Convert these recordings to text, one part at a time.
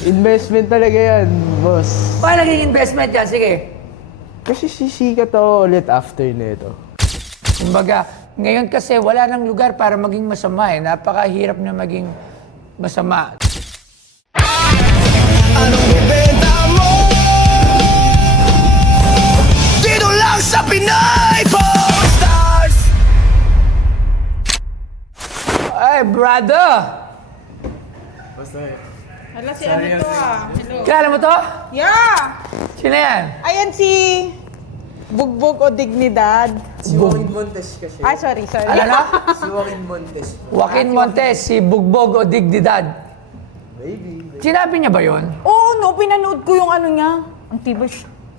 Investment talaga yan, boss. Paano naging investment yan? Sige. Kasi sisikat ako ulit after nito. Kumbaga, ngayon kasi wala nang lugar para maging masama eh. Napakahirap na maging masama. Anong ibenta mo? Dito lang sa Pinay Stars! Ay, brother! Hala, si ano to Hello. Kilala mo to? Yeah! Sino yan? Ayan si Bugbog o Dignidad. Si Joaquin Montes kasi. Ay, sorry. Ano na? Si Joaquin Montes. Joaquin Montes, si Bugbog o Dignidad. Baby. Sinabi niya ba yon? Oo, no, pinanood ko yung ano niya. Ang tibay.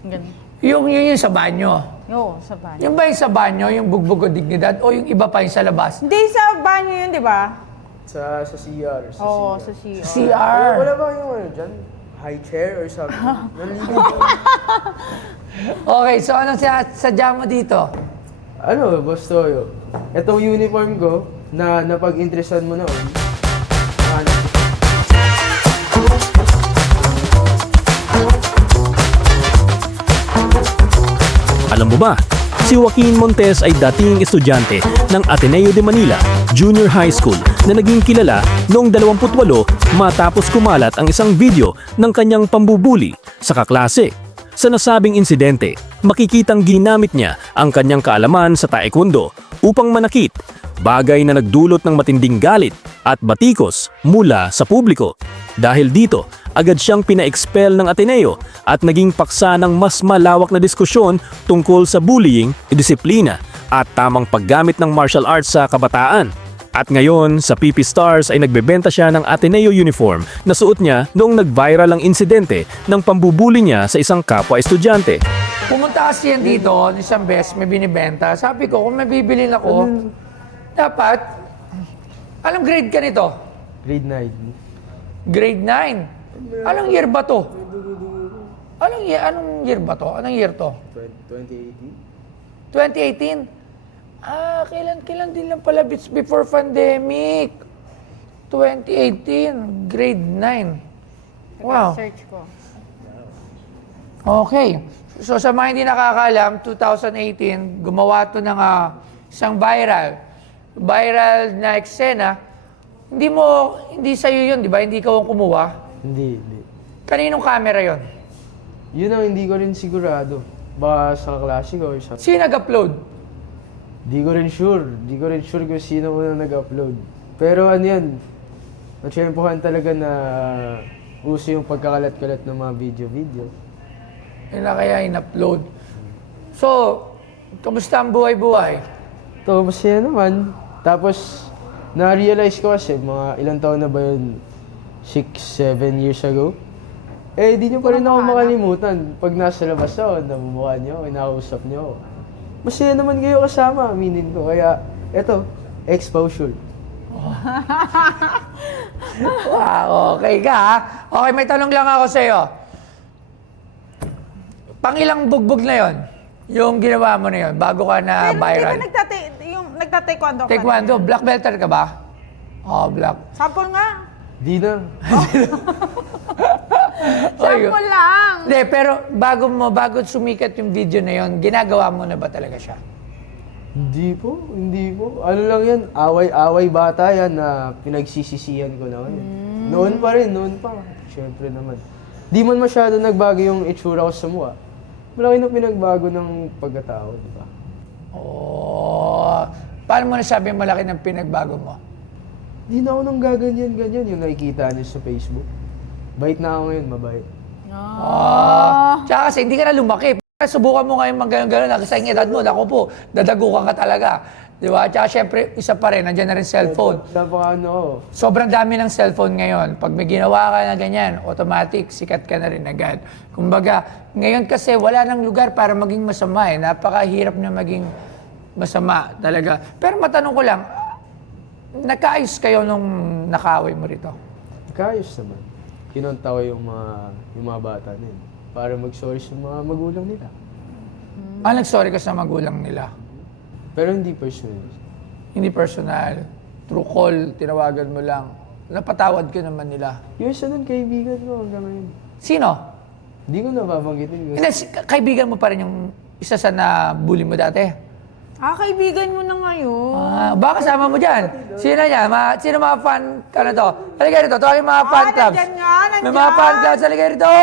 Ganun. Yung sa banyo. Oo, sa banyo. Yung ba yung sa banyo, yung Bugbog o Dignidad, o yung iba pa yung sa labas? Hindi, sa banyo yun, di ba? Sa CR. Oo, sa CR. CR. Wala ba yung ano dyan? High chair or something? Nalilito. Okay, so anong sadya mo dito? Ano, Boss Toyo? Itong uniform ko na napag-interesan mo noon. Ano? Alam mo ba, si Joaquin Montes ay dating estudyante ng Ateneo de Manila Junior High School na naging kilala noong 28 matapos kumalat ang isang video ng kanyang pambubuli sa kaklase. Sa nasabing insidente, makikitang ginamit niya ang kanyang kaalaman sa taekwondo upang manakit, bagay na nagdulot ng matinding galit at batikos mula sa publiko. Dahil dito, agad siyang pina-expel ng Ateneo at naging paksa ng mas malawak na diskusyon tungkol sa bullying, disiplina at tamang paggamit ng martial arts sa kabataan. At ngayon, sa PP Stars ay nagbebenta siya ng Ateneo uniform na suot niya noong nag-viral ang insidente ng pambubuli niya sa isang kapwa-estudyante. Pumunta kasi yan dito, isang beses may binibenta. Sabi ko, kung may bibilin ako, dapat, anong grade ka nito? Grade 9. Grade 9. Anong year ba to? Anong year ba to? Anong year to? 2018? 2018? Kailan din lang pala before pandemic. 2018, grade 9. Wow. Search ko. Okay. So sa mga hindi nakakaalam, 2018, gumawa to ng isang viral na eksena. Hindi sa'yo yun, di ba? Hindi ikaw ang kumuha. Hindi. Kaninong camera yon? Yun ang hindi ko rin sigurado. Baka sa kaklase ko or sa... Sino nag-upload? Di ko rin sure kung sino unang nag-upload. Pero ano yan, natsyempohan talaga na uso yung pagkakalat-kalat ng mga video-video. Yun na kaya in-upload. So, kamusta ang buhay-buhay? Ito, masaya naman. Tapos, na-realize ko kasi, mga ilang taon na ba yun? 6-7 years ago? Di nyo pa rin ako makalimutan. Pag nasa labas ako, namumukha nyo, inausap nyo. Masaya naman kayo kasama, aminin ko. Kaya, eto, exposure. Wow, okay ka ha? Okay, may tanong lang ako sa'yo. Pangilang bugbog na yon? Yung ginawa mo na yon, bago ka na Pero viral? di ba nagta-taekwondo ka? Taekwondo, black belter ka ba? Oh, black. Sample nga. Di na. Sample lang. Hindi, pero bago sumikat yung video na yon, ginagawa mo na ba talaga siya? Hindi po. Ano lang yan, away-away bata yan na pinagsisisihan ko na yun. Noon pa. Siyempre naman. Di man masyado nagbago yung itsura ko sa mukha. Malaki na pinagbago ng pagkatao, di ba? Oh, paano mo nasabi malaki ng pinagbago mo? Di na ako nang gaganyan-ganyan yung nakikita niyo sa Facebook. Bait na ako ngayon, mabait. Tsaka kasi hindi ka na lumaki. Subukan mo ngayon mag-gano'n na sa edad mo, naku po, dadagukan ka talaga. Di ba? Tsaka syempre, isa pa rin, nandiyan na rin cellphone. Napaka Sobrang dami ng cellphone ngayon. Pag may ginawa ka na ganyan, automatic, sikat ka na rin agad. Kumbaga, ngayon kasi wala nang lugar para maging masama eh. Napakahirap na maging masama talaga. Pero matanong ko lang, nagkaayos kayo nung nakaway mo rito? Kayos naman. Kinonta ko yung mga bata na yun para mag-sorry sa mga magulang nila. Nag-sorry ka sa magulang nila? Pero hindi personal. Hindi personal. Through call, tinawagan mo lang. napatawad ka naman nila. Yung isa nun, kaibigan ko hanggang ngayon. Sino? Hindi ko nababanggitin. Hindi, kaibigan mo pa rin yung isa sa na-bully mo dati. Kaibigan mo na ngayon. Baka kasama mo dyan. Sino yan? Sino mga fan ka na to? Halika rito, tawagin mga fan clubs. Nandyan nga, nandyan. May mga fan clubs, halika rito!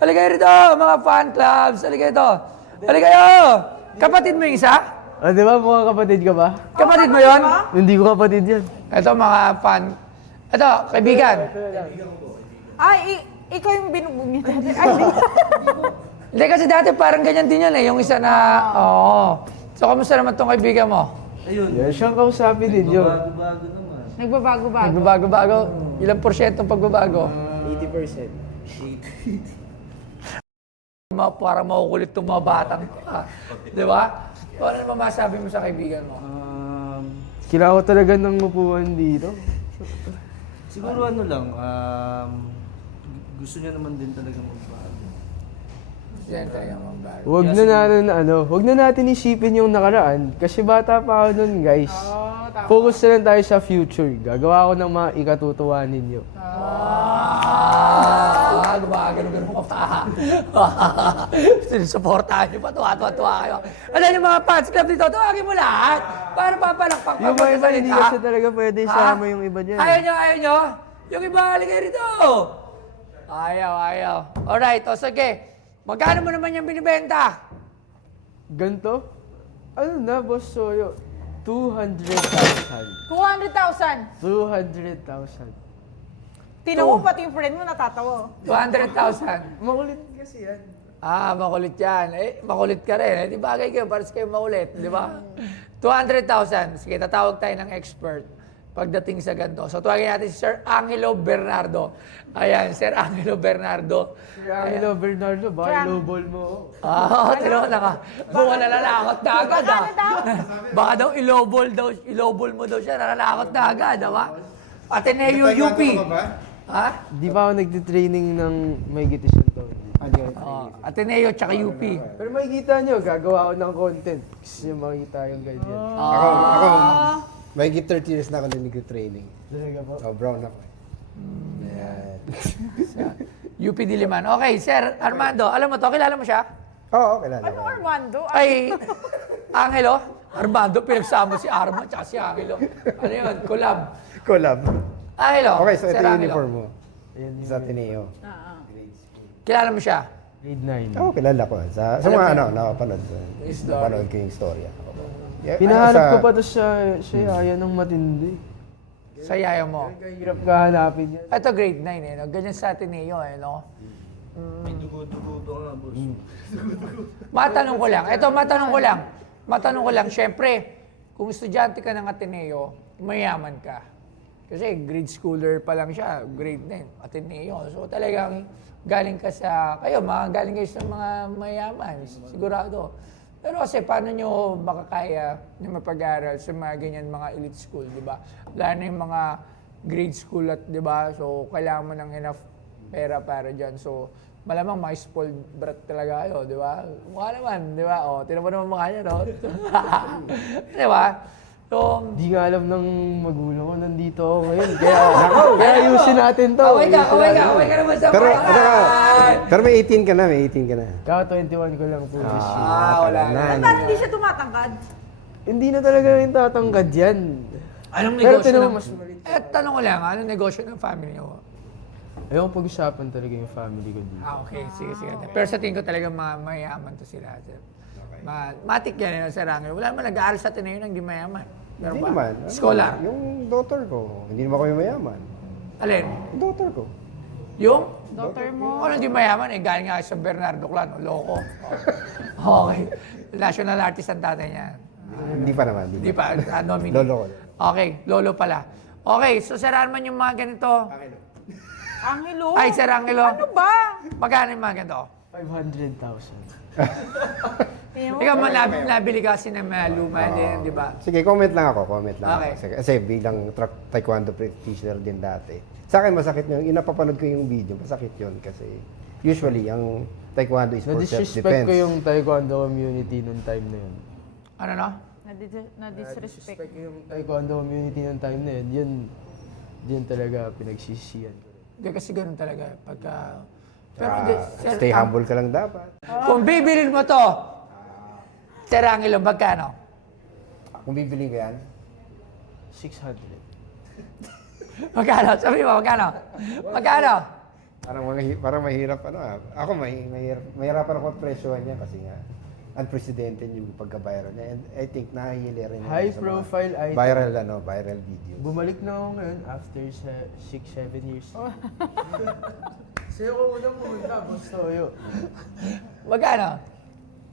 Halika rito, mga fan clubs. Halika rito. Halika kayo! Kapatid mo yung isa? Di ba, mga kapatid ka ba? Kapatid mo yon? Hindi ko kapatid yan. Ito mga fan. Ito, kaibigan. Ikaw yung binugbog niya dati. Hindi kasi dati parang ganyan din yan eh. Yung isa na, So, kamusta naman tong kaibigan mo? Yan, siyang kausapin din yun. Nagbabago-bago. Nagbabago-bago. Ilang porsyentong pagbabago? 80%. Para makukulit itong mga batang. Di ba? So, ano naman masabi mo sa kaibigan mo? Kailangan ko talaga ng upuan dito. Siguro ano lang, gusto niya naman din talaga magbago. Yan talaga mga bago. Wag na natin isipin yung nakaraan kasi bata pa ako nun, guys. Focus na lang tayo sa future. Gagawa ko ng mga ikatutuwa ninyo. Gumagano-gano ka pa. Sinusuportahan niyo pa. Tuwa-tuwa kayo. Ano yung mga fans club dito? Tawagin mo lahat. Para papalakpak pa. Yung mga iba, hindi kasi talaga pwede isama yung iba dyan. Ayaw nyo? Yung iba, halika rito. Ayaw. Alright, sige. Magkano mo naman yung binibenta? Ganto? Ano na, Boss Soyo? 200,000. 200,000. 200,000. Tinan mo, pati yung friend mo natatawa. 200,000. Makulit kasi yan. Makulit yan. Makulit ka rin. Di bagay kayo, pares kayo makulit. Di ba? 200,000. Sige, tatawag tayo ng expert pagdating sa ganito. So, tawagin natin si Sir Angelo Bernardo. Ayan, Sir Angelo Bernardo. Si Angelo Bernardo, baka ilobol mo. Tino na ka. Buka nalalakot na agad, Baka daw ilobol mo daw siya, nalalakot na agad, Ateneo UP. Di pa ako nagtitraining ng may gitisyon to. Ateneo tsaka UP. Pero makikita nyo, gagawa ako ng content. Gusto nyo makikita yung ganyan. Ako, may 30 years na ako na nag-training. Talaga po? Brown ako. Yan. UP Diliman. Okay, Sir Armando, alam mo to, kilala mo siya? Oo, kilala Ano ko. Armando? Ay, Angelo? Armando, pinagsama si Armand tsaka si Angelo. Ano yun? Collab. Collab. Angelo. Okay, so ito Sir yung Angelo. uniform mo. Ayan yung Sa Ateneo. Kilala mo siya? grade 9. Oo, kilala ko. Sa Alam mga mo nakapanood. Story. Napanood ko yung istorya. Yeah, Pinahanap ko sa- pa to siya yaya ng matindi. Sa yaya mo. Kahirap kahanapin yan. Ito grade 9 eh, no? Ganyan sa Ateneo eh, no? Dugo-dugo pa nga, boss. Matanong ko lang, syempre, kung estudyante ka ng Ateneo, mayaman ka. Kasi grade schooler pa lang siya, grade 9, Ateneo. So talagang galing ka sa, galing kayo sa mga mayaman, sigurado. Pero kasi paano nyo makakaya na mapag-aral sa mga ganyan mga elite school, di ba? Lalo na yung mga grade school at, di ba? So kailangan mo ng enough pera para dyan. So malamang mga spoiled brat talaga kayo, di ba? Mukha naman, di ba? Tinan mo naman mukha niya, no? Di ba? So, Di nga alam ng magulang ko, nandito ako ngayon. Kaya ayusin natin to. kaway ka naman sa Pero, mic. pero may 18 ka na, Kaka 21 ko lang po this year. Wala na. Parang hindi siya tumatangkad. Hindi na talaga rin tatangkad yan. Anong Pero negosyo tinan mo, ng... mas maliit. tanong ko lang, anong negosyo ng family niyo? Ayoko pag-usapan talaga yung family ko dito. Okay, sige. Pero sa tingin ko talaga mayaman to sila. Sir. Matik yan, Sir Angelo. Wala naman nag-aaral sa Ateneo nang di mayaman. Meron Hindi ba? naman. Scholar. Yung daughter ko, hindi naman kami mayaman. Alin? Yung daughter ko. Yung? Doctor mo. Kung hindi mayaman, galing nga sa Bernardo Clan, loko. Okay. National artist ang tatay niya. Hindi pa naman. Hindi pa, nominee. Lolo ko. Okay, lolo pala. Okay, so Sir Arman yung mga ganito. Angelo. Ay, Sir Angelo. Ano ba? Magkano yung mga ganito? 500,000. Tingnan mo. Ikaw, nabili kasi ng mga luma din, di ba? Sige, comment lang ako. Okay. Kasi bilang taekwondo practitioner din dati. Sa akin masakit yun. Yung napapanood ko yung video, masakit yun kasi usually ang taekwondo is for Na-disrespect self-defense. ko yung taekwondo community nung time na yun. Ano no? Na-disrespect. Yung taekwondo community nung time na yun, Diyan talaga pinagsisisihan ko rin. Hindi kasi ganun talaga. Pagka... Pero Ah, hindi, sir, stay humble ka lang dapat. kung bibilin mo to, Sir Angelo, magkano? Kung bibili ko yan, 600. Magkano? Sabi mo, magkano? Magkano? parang mahirap ano ah. Ako mahirapan ako presyohan niya kasi nga unprecedented yung pagka-viral niya. And I think nahihili rin niya High sa mga profile item. viral videos. Bumalik na ako ngayon after sa 6-7 years. Sa'yo ko unang pumunta, Boss Toyo. Magkano?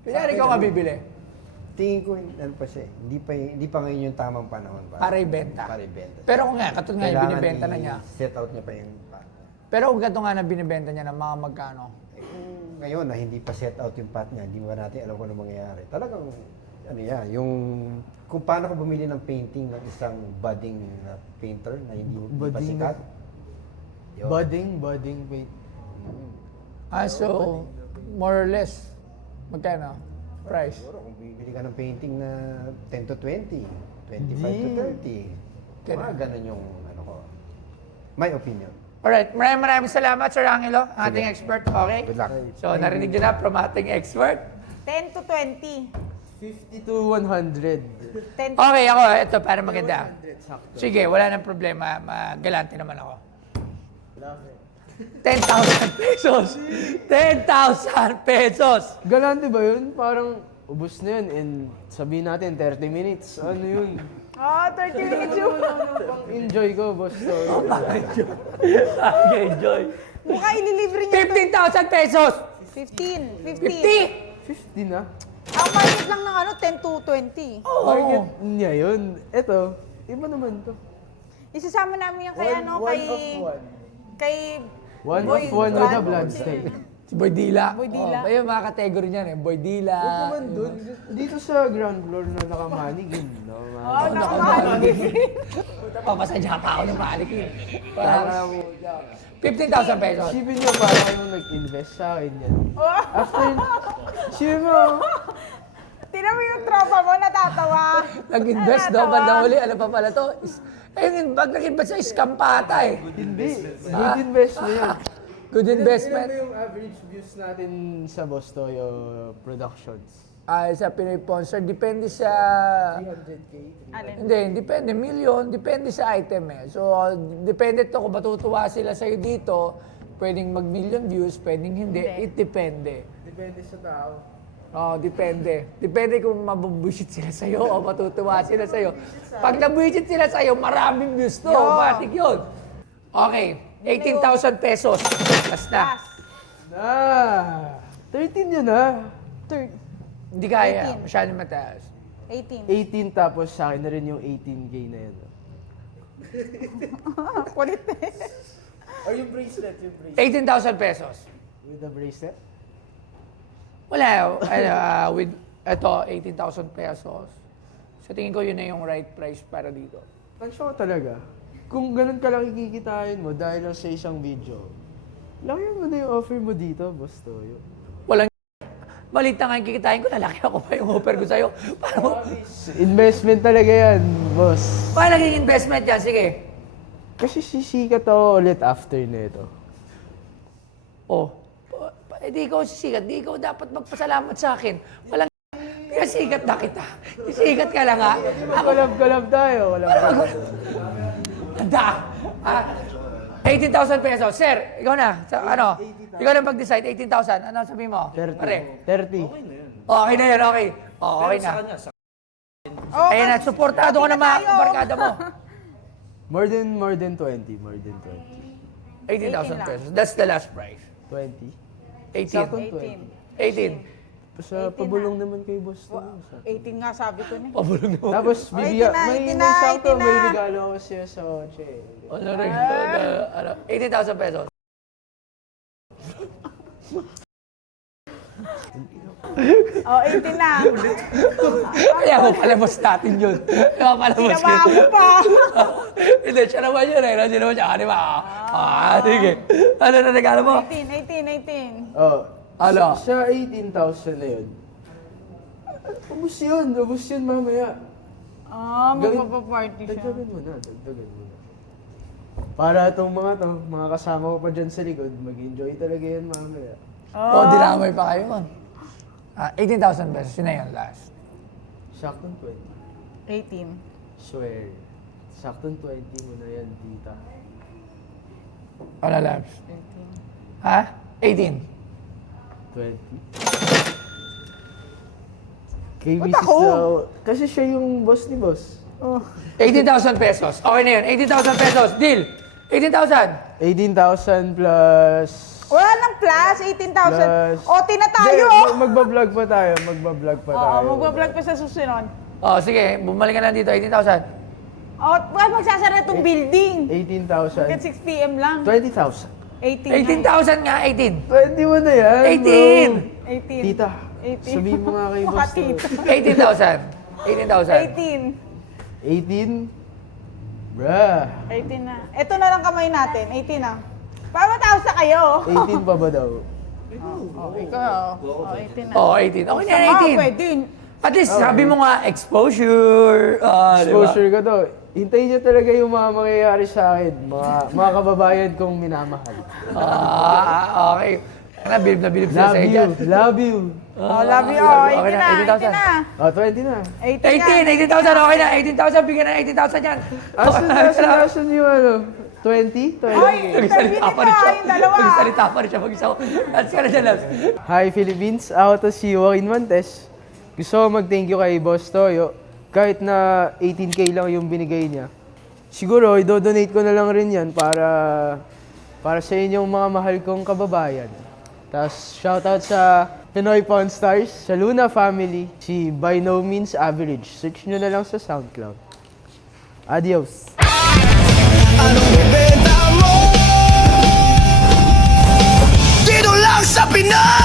Kunyari ikaw nga bibili. Tingin ko ano pa siya, hindi pa ngayon yung tamang panahon Para ibenta. Para ibenta. Pero kung nga, katulad nga yung Kailangan binibenta na niya. set out niya pa yung Pero kung gato nga na binibenta niya ng mga magkano. ngayon na hindi pa set out yung path niya, hindi ba natin alam kung ano mangyayari. Talagang, ano yan, yung, kung paano ka bumili ng painting ng isang budding na painter na hindi pa Budding sikat. Yun. Budding, wait. So, more or less, magkano? Price? Siguro, kung bibili ka ng painting na 10 to 20, 25 to Hindi. 30, mga ganun yung, ano ko, my opinion. Alright, maraming salamat, Sir Angelo, ang ating expert. Okay? Good luck. So, narinig nyo na from ating expert. 10 to 20. 50 to 100. 10 to Okay, ako, ito, para maganda. 100, sakto. Sige, wala nang problema. Magalante naman ako. 10,000 pesos! 10,000 pesos! Galante ba yun? Parang ubus na yun and sabihin natin 30 minutes. Ano yun? 30 minutes yun. Enjoy ko, Boss Toyo. Okay, enjoy. Mukha ililibre niya. 15,000 pesos! 15. 50! 50 na. Ang market lang ng 10 to 20. Market niya yun. Ito, iba naman to. Isasama namin yan kay One of one. Kay One Boy of one with a Brad. blood stain. Si Boy Dila. Boy Dila. Ayun, mga category niyan eh. Boy Dila. Huwag naman dun. Dito sa ground floor na nakamanig yun. Oh, nakamalig. Papasadya pa ako ng malikin. Para mo. 15,000 pesos. Isipin nyo para kayong nag-invest sa akin yan. After, isipin mo, Tingnan mo yung tropa mo, natatawa. Nag-invest daw, bandang uli. Ano pa pala to? Ayun, pag nag-invest sa scam pa ata eh. hindi. Good investment yan. Good investment. Ilan ba yung average views natin sa Boss Toyo Productions? Sa Pinoy Sponsor, depende sa... 300K? Alin? Hindi, depende. Million, depende sa item eh. So, depende to kung matutuwa sila sa'yo dito. Pwedeng mag-million views, pwedeng hindi. It depende. Depende sa tao. Oh, depende. Depende kung mabubuisit sila sa'yo o matutuwa sila sa'yo. Pag nabuisit sila sa'yo, maraming views to. Matik yun. Okay, 18,000 pesos. Basta. Ah! 13 yun ah. Third. Hindi kaya. 18. Masyadong mataas. 18. 18 tapos sa akin na rin yung 18K na yun. Kulit eh. Or yung bracelet, 18,000 pesos. With the bracelet? Wala. With ito, 18,000 pesos. So tingin ko yun na yung right price para dito. Tansya ko talaga. Kung ganun ka lang kikitain mo dahil lang sa isang video, laki mo na yung offer mo dito, Boss Toyo. Walang malit na nga yung kikitain ko, lalaki ako pa yung offer ko sa'yo. Parang, Investment talaga yan, boss. paano naging investment yan? Sige. Kasi sisikat ako ulit after nito. Di ikaw sisikat, di ikaw dapat magpasalamat sa akin. Walang pinasikat na kita. Sisikat ka lang ha. Ako, Collab tayo. handa. 18,000 pesos. Sir, ikaw na. Ikaw na mag-decide. 18,000. Ano sabi mo? 30. Pare. 30. Okay na yan, okay. Okay na. Ayun na, supportado ka na mga barkada mo. More than 20. 18,000 pesos. That's the last price. 20. 18. Sakong 18. 20. Sa pabulong naman kay boss Toyo. 18 nga sabi ko na. Pabulong naman. Tapos bibigyan, 18 na, may sakto, 18 na. may regalo ako siya sa kotse. 18,000 pesos. Oh, 18 na. Kaya mo palabas natin yun. Kaya palabas Sinama mo pa. Hindi, siya naman yun eh. Siya naman siya. Di ba? Sige. Ano na regalo mo? 18. Oh, Ano? Sa 18,000 na yun. Ubus yun mamaya. Magpapaparty siya. Dagdagan mo na. Para itong mga kasama ko pa dyan sa likod, mag-enjoy talaga yan mamaya. Oh, dinamay pa kayo. 18,000 pesos. Yun na yun last. Saktong 20. 18. Swear. Saktong 20 mo na yan, tita. Wala labs. Ha? 18. 20. Kay Ba't Mrs. ako? Lau, kasi siya yung boss ni boss. 18,000 pesos. Okay na yun. 18,000 pesos. Deal. 18,000. 18,000 plus... Wala nang plus, 18,000. Plus... OT na tayo! Hindi, magbablog pa tayo. Magbablog pa Oo, tayo. magbablog pa sa susunod. Oh, sige. Bumalik ka na dito. 18,000. Oh, magsasara itong building. 18,000. Hanggang 6 p.m. lang. 20,000. 18. 18,000 nga. 18. 21 na yan, 18. bro. 18. Tita, 18. sabihin mo nga kay Mukha boss to. tita. 18,000. 18,000. 18. 18? Bruh. 18 na. Ito na lang kamay natin. 18 na. Pamataos na kayo. 18 pa ba daw? Oh, ikaw. Oh, 18 na. Oh, 18. Okay na yan, Sama, 18. pwede. At least, sabi mo nga, exposure. Exposure ko to. Hintayin niyo talaga yung mga mangyayari sa akin. Mga kababayan kong minamahal. Okay. Na bilib sila Love sa'yo you. dyan. Love you. Oh, love you. Oh, 18 Okay na, na. 18,000. 18 na. Oh, 20 na. 18 na. 18,000, okay na. 18,000, bigyan na 18,000 yan. Asan yung ano? 20? 20? Ay, Nagsalita pa rin siya. yung dalawa. Nagsalita pa rin siya mag-isa. At ka na dyan, Labs. Hi Philippines, ako to si Joaquin Montes. Gusto ko mag-thank you kay Boss Toyo. Kahit na 18K lang yung binigay niya. Siguro, i-donate ko na lang rin yan para sa inyong mga mahal kong kababayan. Tapos, shoutout sa Pinoy Pawn Stars, sa Luna Family, si By No Means Average. Search nyo na lang sa SoundCloud. Adios! Anong ibenta mo? Dito lang sa Pinas